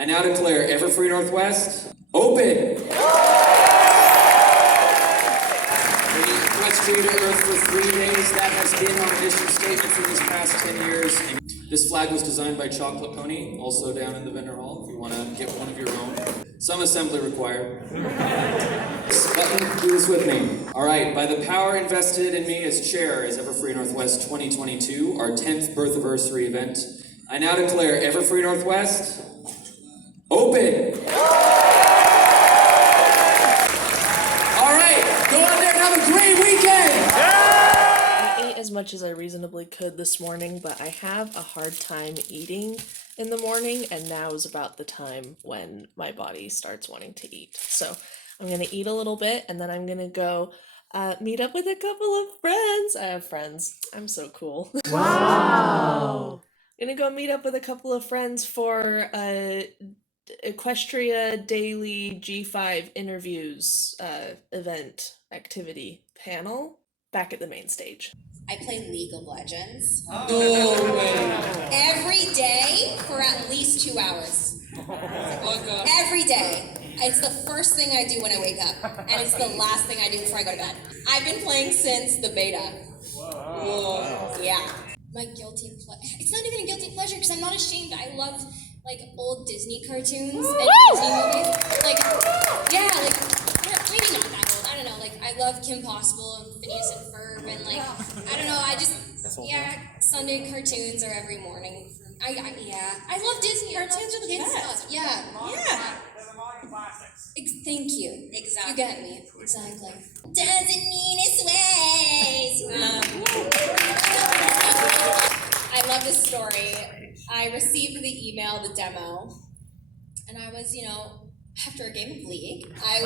I now declare Everfree Northwest open. Bringing Equestria to Earth for 3 days. That has been our mission statement for these past 10 years. This flag was designed by Chocolate Pony, also down in the vendor hall, if you want to get one of your own. Some assembly required. Button, do this with me. All right, by the power invested in me as chair as Everfree Northwest 2022, our 10th Birthiversary event, I now declare Everfree Northwest open. All right, go out there and have a great weekend. I ate as much as I reasonably could this morning, but I have a hard time eating in the morning, and now is about the time when my body starts wanting to eat. So I'm gonna eat a little bit, and then I'm gonna go meet up with a couple of friends. I have friends. I'm so cool. Wow. Gonna go meet up with a couple of friends for Equestria Daily G5 interviews event activity panel back at the main stage. I play League of Legends. No way. Every day for at least 2 hours. Every day. It's the first thing I do when I wake up, and it's the last thing I do before I go to bed. I've been playing since the beta. Whoa. Yeah. My guilty pleasure. It's not even a guilty pleasure because I'm not ashamed. I love like old Disney cartoons and Disney movies. Like, yeah, like maybe not that old. I don't know. Like I love Kim Possible and Phineas and Ferb and like I don't know. I just Sunday cartoons are every morning. I love Disney cartoons are the best stuff. Yeah. Thank you. Exactly. You get me. Exactly. Doesn't mean it's ways. I love this story. I received the email, the demo, and I was, after a game of League, I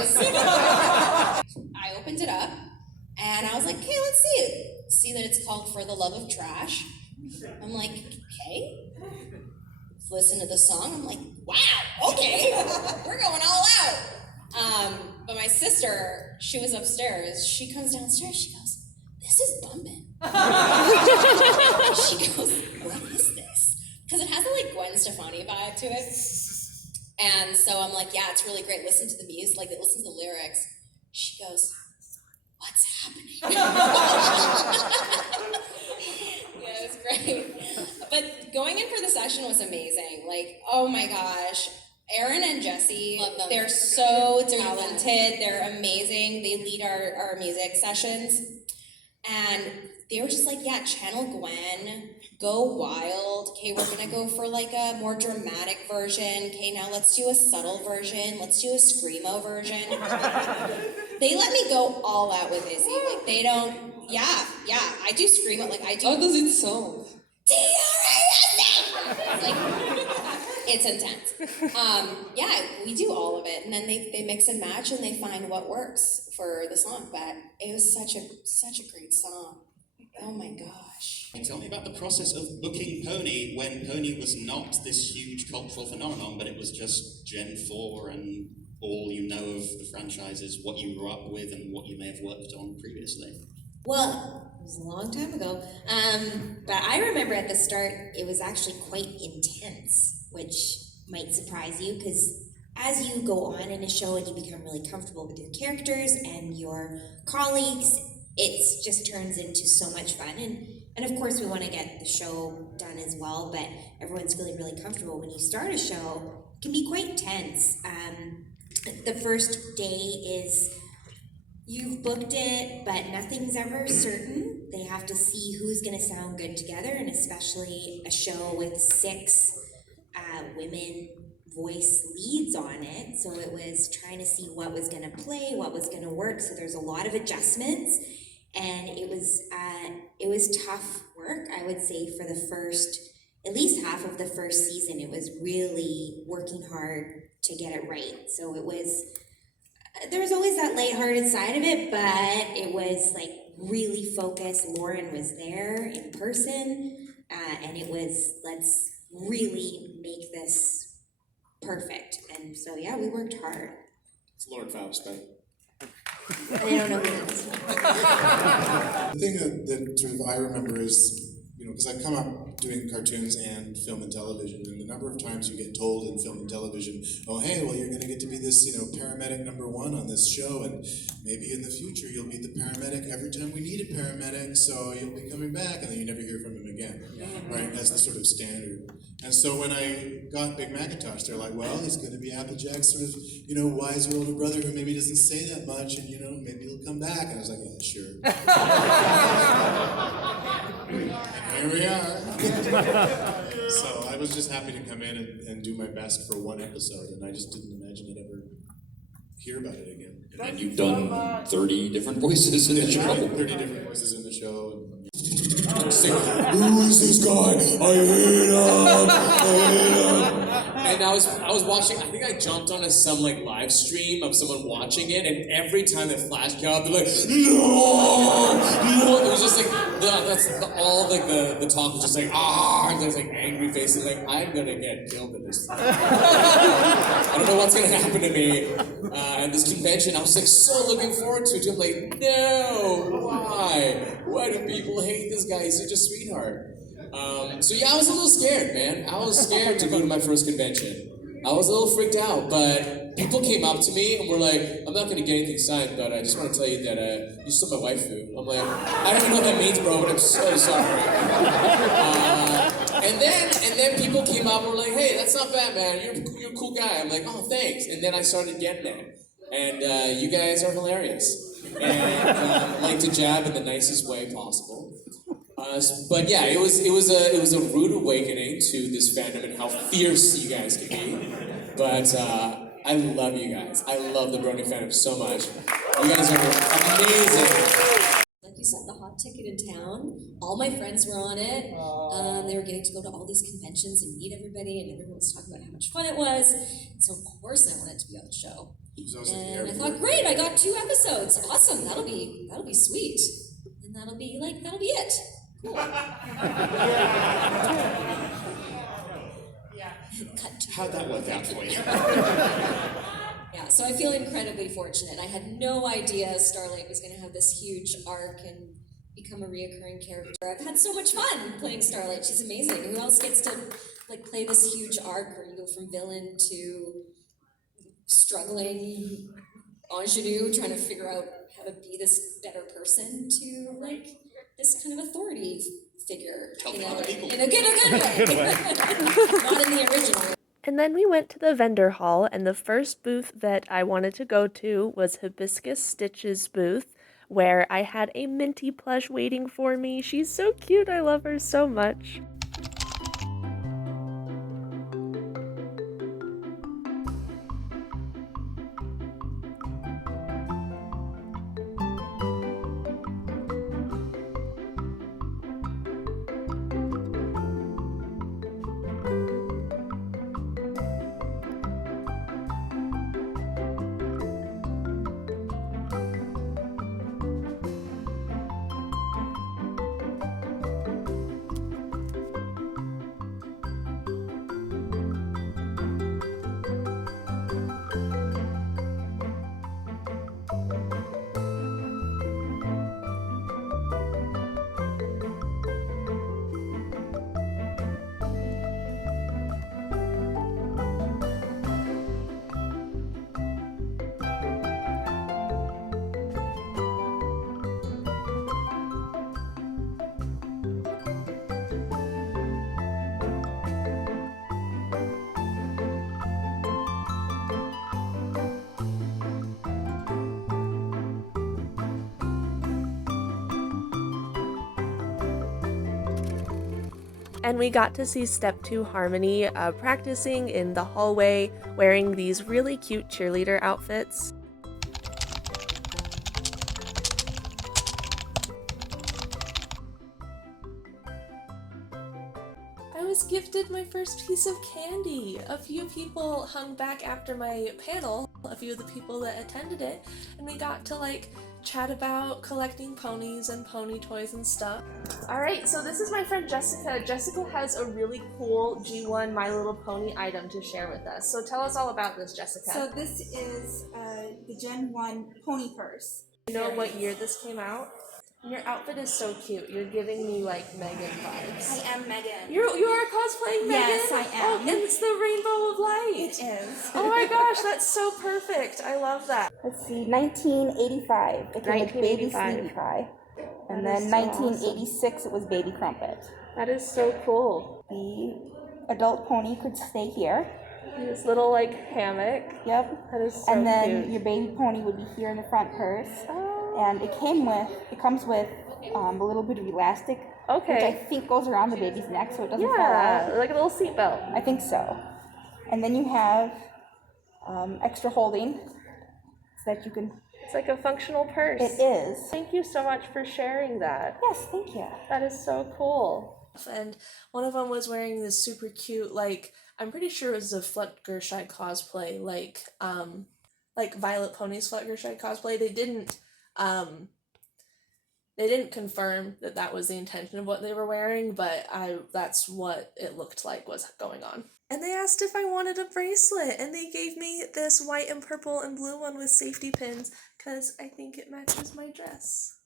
opened it up, and I was like, okay, let's see it. See that it's called For the Love of Trash. I'm like, okay. Listen to the song. I'm like, wow, okay, we're going all out. But my sister, she was upstairs. She comes downstairs. She goes, this is bumping. She goes, what is this? Because it has a like Gwen Stefani vibe to it. And so I'm like, yeah, it's really great. Listen to the music, like listen to the lyrics. She goes, what's happening? Yeah, it was great. But going in for the session was amazing. Like, oh my gosh. Aaron and Jesse, they're so talented. They're amazing. They lead our music sessions. And they were just like, yeah, channel Gwen, go wild. Okay, we're gonna go for like a more dramatic version. Okay, now let's do a subtle version. Let's do a screamo version. They let me go all out with Izzy. Like they don't, I do screamo, like I do. How does it sound? Like, it's intense. We do all of it, and then they mix and match, and they find what works for the song. But it was such a great song. Oh my gosh! Tell me about the process of booking Pony when Pony was not this huge cultural phenomenon, but it was just Gen 4 and all you know of the franchises, what you grew up with, and what you may have worked on previously. Well, it was a long time ago, but I remember at the start it was actually quite intense, which might surprise you because as you go on in a show and you become really comfortable with your characters and your colleagues, it just turns into so much fun. And of course we want to get the show done as well, but everyone's feeling really comfortable. When you start a show, it can be quite tense. The first day is you've booked it, but nothing's ever certain. They have to see who's going to sound good together, and especially a show with 6 women voice leads on it. So it was trying to see what was going to play, what was going to work. So there's a lot of adjustments, and it was tough work, I would say, for the first, at least half of the first season. It was really working hard to get it right. So it was, there was always that lighthearted side of it, but it was like really focused. Lauren was there in person, and it was, let's really make this perfect. And so, yeah, we worked hard. It's Lauren Faust, right? I don't know who that is. The thing that sort of I remember is, because I've come up doing cartoons and film and television, and the number of times you get told in film and television, oh, hey, well, you're going to get to be this, paramedic #1 on this show, and maybe in the future you'll be the paramedic every time we need a paramedic, so you'll be coming back, and then you never hear from him again, right? That's the sort of standard. And so when I got Big Macintosh, they're like, well, he's going to be Applejack's sort of, wiser older brother who maybe doesn't say that much, and, maybe he'll come back. And I was like, yeah, sure. Here we are. So I was just happy to come in and do my best for one episode, and I just didn't imagine I'd ever hear about it again. And you've done 30 different voices in the show. 30 different voices in the show. And who is this guy? I hate him. And I was watching, I think I jumped onto some live stream of someone watching it, and every time the flash came out, they're like, no! It was just all the talk was just and there's angry faces, I'm gonna get killed in this. I don't know what's gonna happen to me. At this convention, I was so looking forward to it. I'm like, no, why? Why do people hate this guy? He's such a sweetheart. So yeah, I was a little scared, man. I was scared to go to my first convention. I was a little freaked out, but people came up to me and were like, I'm not gonna get anything signed, but I just want to tell you that you stole my waifu. I'm like, I don't even know what that means, bro, but I'm so sorry. And then people came up and were like, hey, that's not bad, man. You're a cool guy. I'm like, oh, thanks. And then I started getting it. And you guys are hilarious. And like to jab in the nicest way possible. But yeah, it was a rude awakening to this fandom and how fierce you guys can be. But I love you guys. I love the Brony fandom so much. You guys are amazing. Like you said, the hot ticket in town. All my friends were on it. They were getting to go to all these conventions and meet everybody, and everyone was talking about how much fun it was. And so of course I wanted to be on the show. And I thought, great, I got 2 episodes. Awesome, that'll be sweet. And that'll be it. Cool. How'd that work out for you? Yeah, so I feel incredibly fortunate. I had no idea Starlight was going to have this huge arc and become a reoccurring character. I've had so much fun playing Starlight. She's amazing. Who else gets to play this huge arc where you go from villain to struggling ingenue, trying to figure out how to be this better person, to this kind of authority figure in a good way. Not in the original. And then we went to the vendor hall, and the first booth that I wanted to go to was Hibiscus Stitch's booth, where I had a Minty plush waiting for me. She's so cute. I love her so much. And we got to see Step 2 Harmony practicing in the hallway, wearing these really cute cheerleader outfits. I was gifted my first piece of candy. A few people hung back after my panel, a few of the people that attended it, and we got to chat about collecting ponies and pony toys and stuff. Alright, so this is my friend Jessica. Jessica has a really cool G1 My Little Pony item to share with us. So tell us all about this, Jessica. So this is the Gen 1 pony purse. Do you know what year this came out? Your outfit is so cute. You're giving me like Megan vibes. I am Megan. You are cosplaying Megan? Yes, I am. Oh, and it's the Rainbow of Light. It is. Oh my gosh, that's so perfect. I love that. Let's see, 1985, it came with Baby 1985. Sleepy Pie. And That then is so 1986, it was Baby Crumpet. That is so cool. The adult pony could stay here. This little like hammock. Yep. That is so And then cute. your baby pony would be here in the front purse. Oh. And it comes with a little bit of elastic, which I Okay. think goes around the baby's neck so it doesn't fall out. Yeah, like a little seatbelt. I think so. And then you have extra holding so that you can. It's like a functional purse. It is. Thank you so much for sharing that. Yes, thank you. That is so cool. And one of them was wearing this super cute, like, I'm pretty sure it was a Fluttershy cosplay, like Violet Pony's Fluttershy cosplay. They didn't confirm that that was the intention of what they were wearing, but that's what it looked like was going on. And they asked if I wanted a bracelet, and they gave me this white and purple and blue one with safety pins, because I think it matches my dress.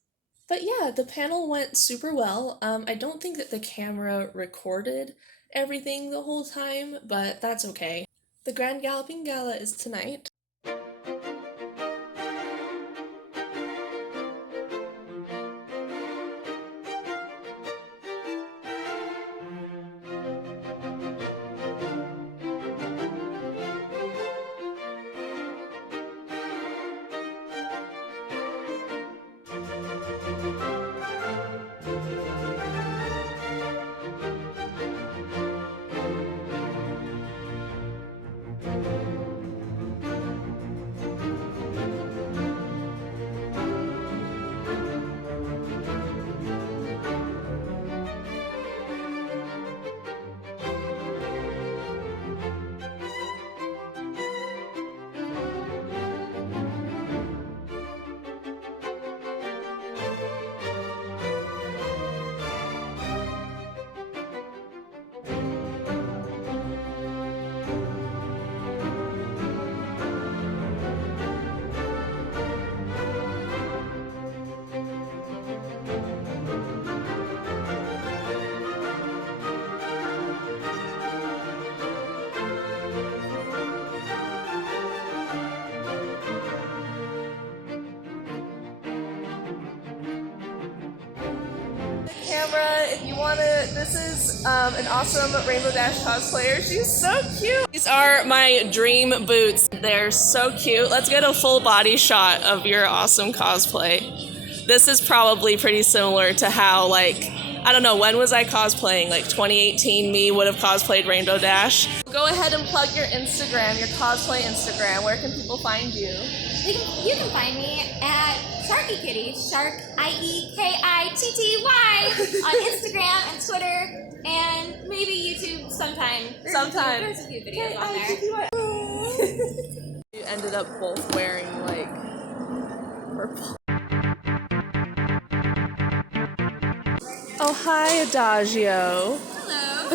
But yeah, the panel went super well. I don't think that the camera recorded everything the whole time, but that's okay. The Grand Galloping Gala is tonight. Camera, if you want to, this is an awesome Rainbow Dash cosplayer. She's so cute. These are my dream boots. They're so cute. Let's get a full body shot of your awesome cosplay. This is probably pretty similar to how, like, I don't know, when was I cosplaying? Like 2018 me would have cosplayed Rainbow Dash. Go ahead and plug your Instagram, your cosplay Instagram. Where can people find you? You can find me at Sharkie Kitty, Shark IEKITTY on Instagram and Twitter and maybe YouTube sometime. There's a few videos on there. You ended up both wearing like purple. Oh, hi, Adagio. Hello.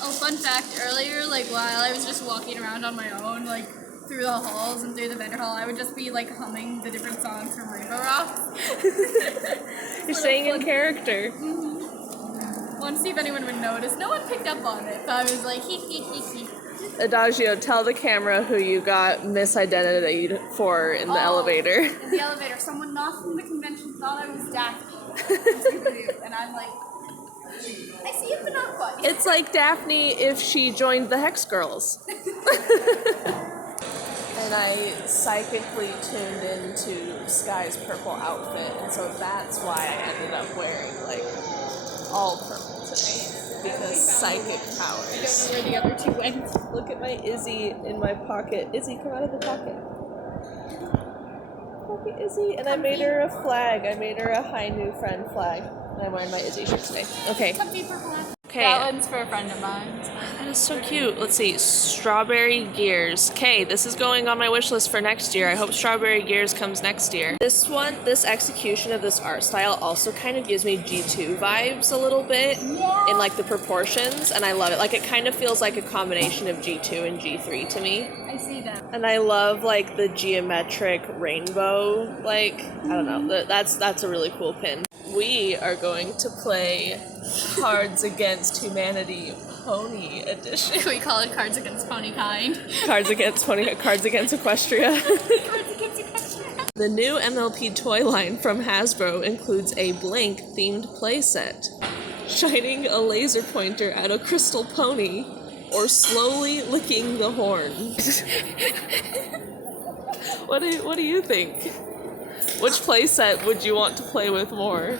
Oh, fun fact, earlier, like, while I was just walking around on my own, like, through the halls and through the vendor hall, I would just be, like, humming the different songs from Rainbow Rock. You're staying in character. Mm-hmm. Wanted to see if anyone would notice. No one picked up on it, but I was like, hee hee hee hee. Adagio, tell the camera who you got misidentified for in the elevator. In the elevator, someone not from the convention thought I was Daphne. And I'm like, I see it, but not quite. It's like Daphne if she joined the Hex Girls. And I psychically tuned into Sky's purple outfit, and so that's why I ended up wearing like all purple today. Because psychic powers. I don't know where the other two went. Look at my Izzy in my pocket. Izzy, come out of the pocket. Pocket Izzy. And I made her a flag. I made her a Hi New Friend flag. And I'm wearing my Izzy shirt today. Okay. Comfy purple. Okay. Okay. That one's for a friend of mine. That is so cute. Let's see. Strawberry Gears. Okay, this is going on my wish list for next year. I hope Strawberry Gears comes next year. This execution of this art style also kind of gives me G2 vibes a little bit in like the proportions, and I love it. Like it kind of feels like a combination of G2 and G3 to me. I see that. And I love like the geometric rainbow. Like I don't know. That's a really cool pin. We are going to play Cards Against Humanity Pony Edition. We call it Cards Against Pony Kind. Cards Against Equestria. The new MLP toy line from Hasbro includes a blank themed playset, shining a laser pointer at a crystal pony, or slowly licking the horn. What do you think? Which playset would you want to play with more?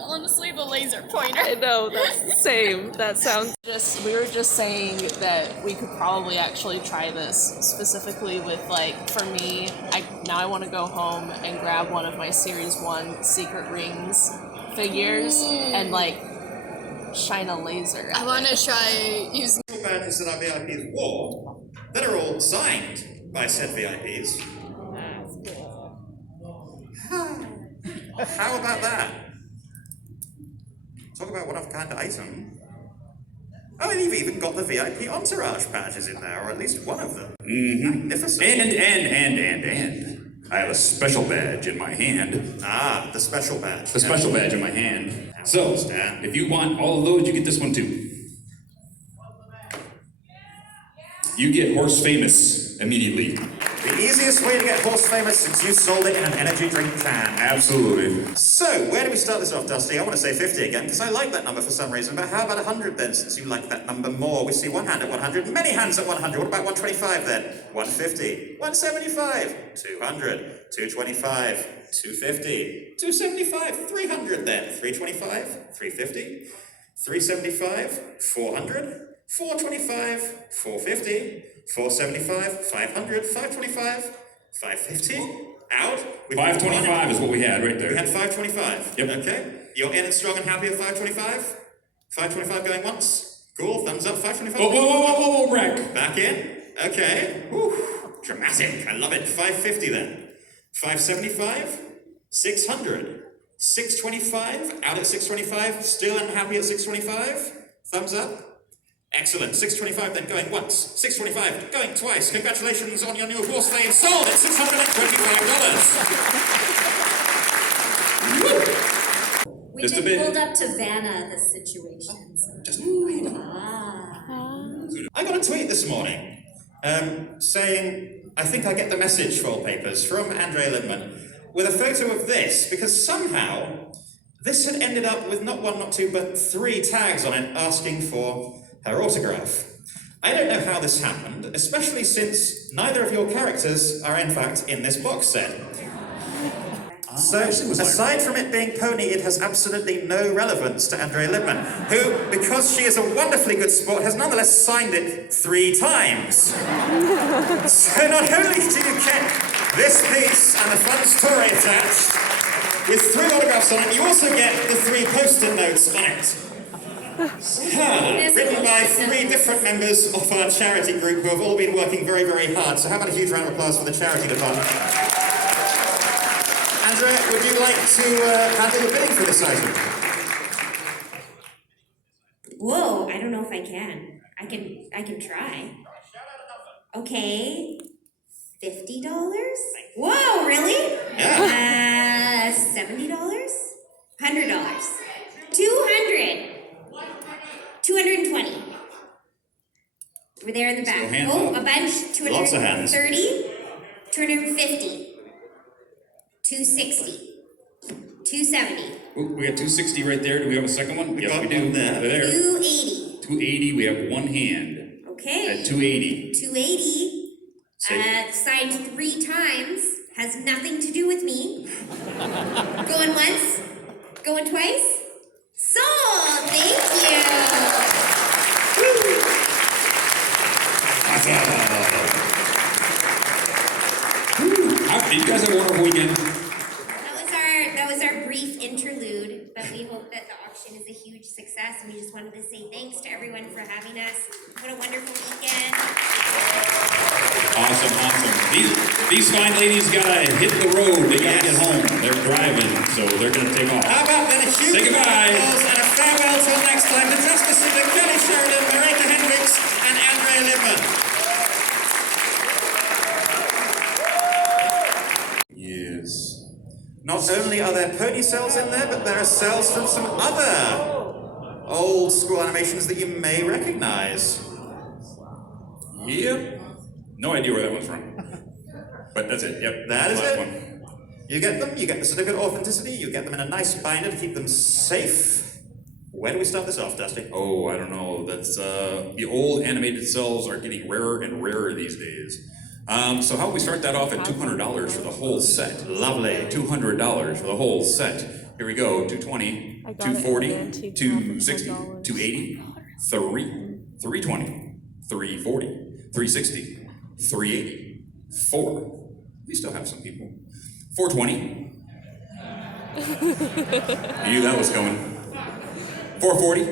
Honestly, the laser pointer. I know, that's the same. That sounds we were just saying that we could probably actually try this specifically with like, for me, I want to go home and grab one of my Series 1 Secret Rings figures and like shine a laser at I want it. to try using. Badges that our VIPs wore that are all signed by said VIPs. How about that? Talk about one-of-a-kind item. Oh, and you've even got the VIP entourage badges in there, or at least one of them. Mm-hmm. Magnificent. And I have a special badge in my hand. Ah, the special badge. The special badge in my hand. So, if you want all of those, you get this one too. You get Horse Famous immediately. The easiest way to get horse famous since you sold it in an energy drink can. Absolutely. So, where do we start this off, Dusty? I want to say 50 again, because I like that number for some reason, but how about 100 then, since you like that number more? We see one hand at 100, many hands at 100. What about 125 then? 150, 175, 200, 225, 250, 275, 300 then, 325, 350, 375, 400, 425, 450, 475, 500, 525, 550, out. 525 is what we had right there. We had 525. Yep. Okay. You're in it strong and happy at 525? 525 going once. Cool. Thumbs up. 525. Whoa, wreck. Back in. Okay. Whew. Dramatic. I love it. 550 then. 575. 600. 625. Out at 625. Still unhappy at 625. Thumbs up. Excellent. 625 then going once. 625 going twice. Congratulations on your new horse flame sold at $625. We've Just a been bit. pulled up to Vanna this situation. So. Just Ah. I got a tweet this morning saying, I think I get the message for papers from Andrea Libman with a photo of this, because somehow this had ended up with not one, not two, but 3 tags on it asking for her autograph. I don't know how this happened, especially since neither of your characters are in fact in this box set. So, aside from it being Pony, it has absolutely no relevance to Andrea Libman, who, because she is a wonderfully good sport, has nonetheless signed it 3 times. So not only do you get this piece and the fun story attached, with 3 autographs on it, you also get the 3 post-it notes on it. Written by 3 different members of our charity group who have all been working very, very hard. So how about a huge round of applause for the charity department? Andrea, would you like to handle the bidding for this item? Whoa, I don't know if I can. I can try. Okay. $50? Whoa, really? Yeah. $70? $100. 200. 220. Over there in the back. hands Oh, up. a bunch. Lots of hands. 230. 250. 260. 270. Ooh, we got 260 right there. Do we have a second one? Yes, got we do. one there. Over there. 280. 280. We have 1 hand. Okay. At 280. 280. Signed 3 times. Has nothing to do with me. Going once. Going twice. Sold! Thank you! You guys have a wonderful weekend. That was our brief interlude, but we hope that the auction is a huge success, and we just wanted to say thanks to everyone for having us. What a wonderful weekend. Awesome, awesome. These fine ladies gotta hit the road. They gotta get home. They're driving, so they're gonna take off. How about then a huge Say goodbye. applause and a farewell till next time to Just Pacific, Kelly Sheridan, Marika Hendricks, and Andrea Lippman. Yes. Not only are there pony cells in there, but there are cells from some other old school animations that you may recognize. Yep. No idea where that one's from. But that's it. Yep. That is Last it. one. You get them, you get the certificate of authenticity, you get them in a nice binder to keep them safe. Where do we start this off, Dusty? Oh, I don't know. That's the old animated cells are getting rarer and rarer these days. So how about we start that off at $200 for the whole set? Lovely. $200 for the whole set. Here we go. 220, I got it 240, at the antique 260, shop for $10. 280, 320, 340, 360, 380, 4. We still have some people. 420. You knew that was coming. 440,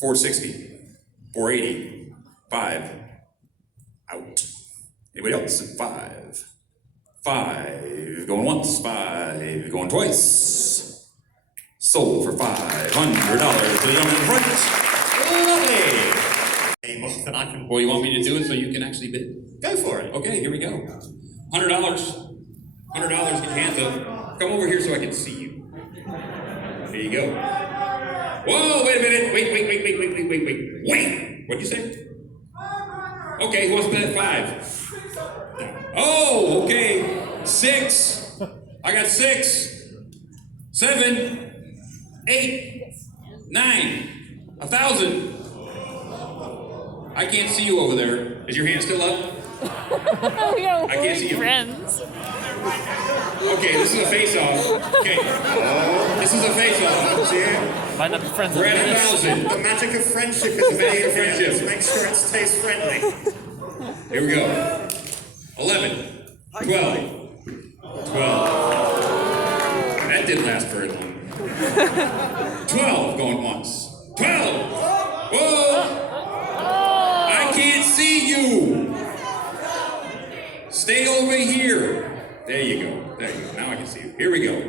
460, 480, 5. Out. Anybody else? 5. 5. Going once. 5. Going twice. Sold for $500 to the gentleman in front. Lovely. More than I can. Well, you want me to do it so you can actually bid? Go for it. Okay, here we go. $100. $100 Cantha. Come over here so I can see you. There you go. Whoa, wait a minute. Wait. Wait! What'd you say? Okay, who wants to bet at 5? Oh, okay. 6. I got 6. 7. 8. 9. 1,000. I can't see you over there. Is your hand still up? I can't see you. Friends. Okay, this is a face-off. Okay. This is a face-off. Yeah. Might not be friends We're with at this. 1,000. The magic of friendship is The magic of friendship. Make sure it stays friendly. Here we go. 11. 12. 12. That didn't last very long. 12 going once. 12. Whoa! I can't see you. Stay over here. There you go. There you go. Now I can see you. Here we go.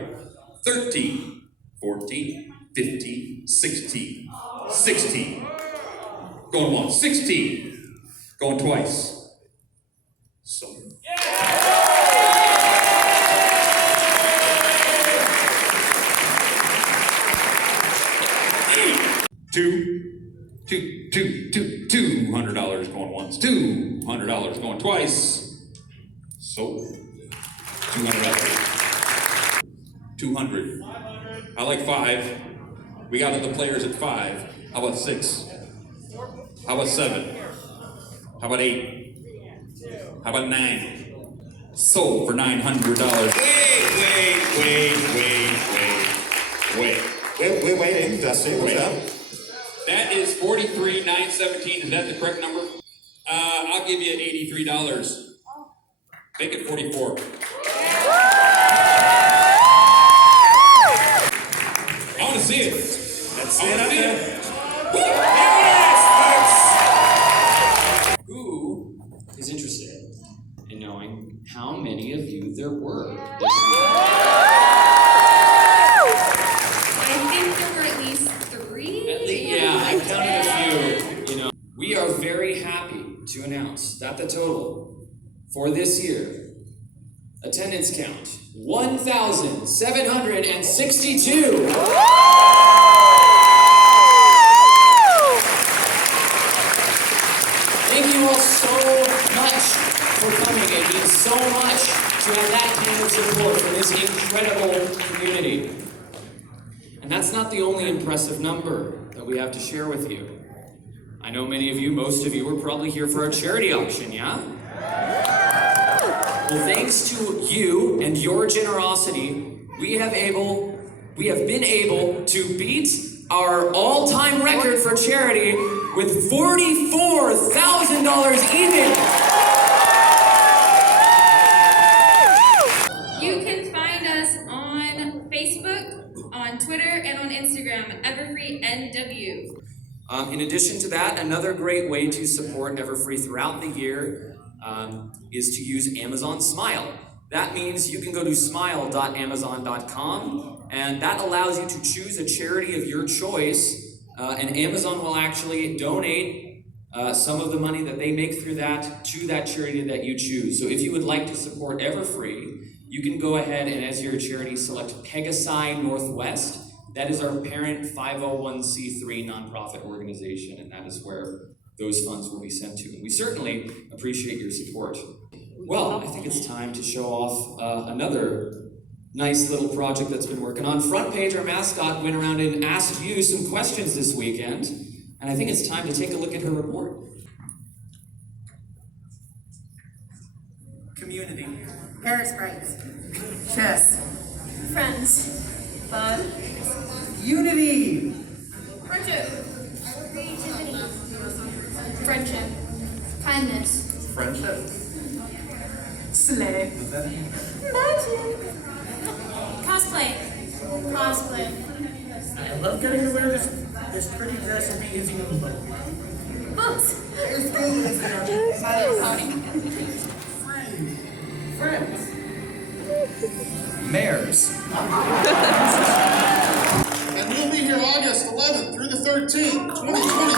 13, 14, 15, 16, 16. Going once. 16. Going twice. So. 200 going once, $200 going twice. So, $200. 200. I like 5. We got the players at 5. How about 6? How about 7? How about 8? How about 9? Sold for $900. Wait. We're waiting, Dusty. What's up? That is 43,917. Is that the correct number? I'll give you $83. Make it 44. I want to see it. Let's I see it want up to see there. it. Yes, folks. Who is interested in knowing how many of you there were this I think there were at least 3. Yeah, I counted a few. You know, we are very happy to announce that the total for this year, attendance count, 1,762. Thank you all so much for coming. It means so much to have that kind of support from this incredible community. And that's not the only impressive number that we have to share with you. I know many of you, most of you, were probably here for our charity auction, yeah? Well, thanks to you and your generosity, we have been able to beat our all-time record for charity with $44,000 even. You can find us on Facebook, on Twitter, and on Instagram. In addition to that, another great way to support Everfree throughout the year is to use Amazon Smile. That means you can go to smile.amazon.com, and that allows you to choose a charity of your choice, and Amazon will actually donate some of the money that they make through that to that charity that you choose. So if you would like to support Everfree, you can go ahead and as your charity select Pegasi Northwest. That is our parent 501c3 nonprofit organization, and that is where those funds will be sent to. And we certainly appreciate your support. Well, I think it's time to show off another nice little project that's been working on. Front Page, our mascot, went around and asked you some questions this weekend, and I think it's time to take a look at her report. Community. Parasprites. Chess. Friends. Fun. Unity. Friendship. Creativity. Friendship. Kindness. Friendship. Slay. Magic. Cosplay. Cosplay. I love getting to wear this pretty dress and be using a book. Books. My Little Pony. Friends. Mayors. And we'll be here August 11th through the 13th, 2020.